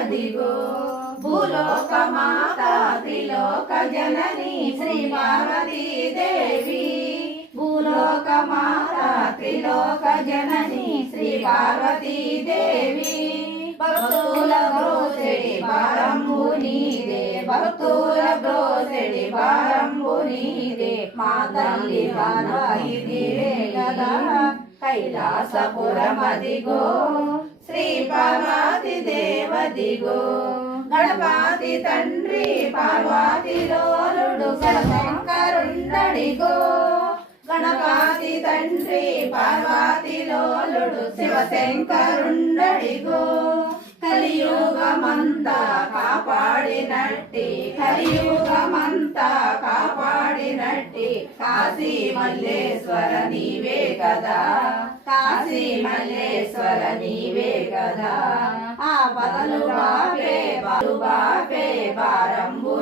దేవదిగో భూలోక మాత త్రిలోక జనని శ్రీ పార్వతీ దేవి భూలోక మాత త్రిలోక జనని శ్రీ పార్వతీ దేవి భక్తుల బ్రోసెడి భారంబు నీదే భక్తుల బ్రోసెడి భారంబు నీదే మా తల్లి వారాయి నీవే కదా కైలాసపురమదిగో శ్రీ పార్వతి దేవదిగో గణపతి తండ్రి పార్వతి లోలుడు శంకరుండడిగో గణపతి తండ్రి పార్వతి లోలుడు శివశంకరుండడిగో కలియుగమంతా కాపాడినట్టి కలియుగమంతా కాపాడినట్టి కాశీ మల్లేశ్వర నీవే కదా కాశీ మల్లేశ్వర నీవే కదా ఆ బదలు బాపే భారంబు